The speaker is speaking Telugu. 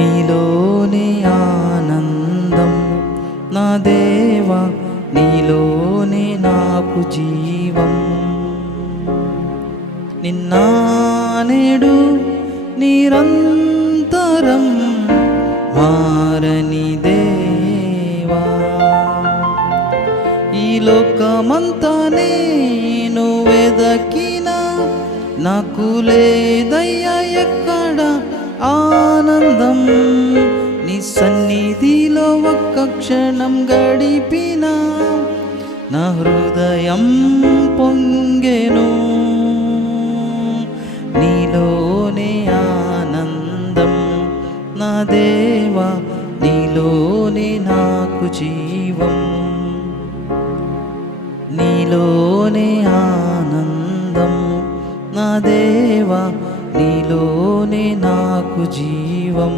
నీలోనే ఆనందం నా దేవా, నీలోనే నాకు జీవం. నిన్న నేడు నిరంతరం మారని దేవా, ఈ లోకమంతా నేను వెదకినా నాకు లేదయ్యా ఎక్కడ ఆనందం. నీ సన్నిధిలో ఒక్క క్షణం గడిపినా నా హృదయం పొంగెను. నీలోనే ఆనందం నా దేవా, నీలోనే నాకు జీవం. నీలోనే ఆనందం నా దేవా, నీలోనే నాకు జీవం.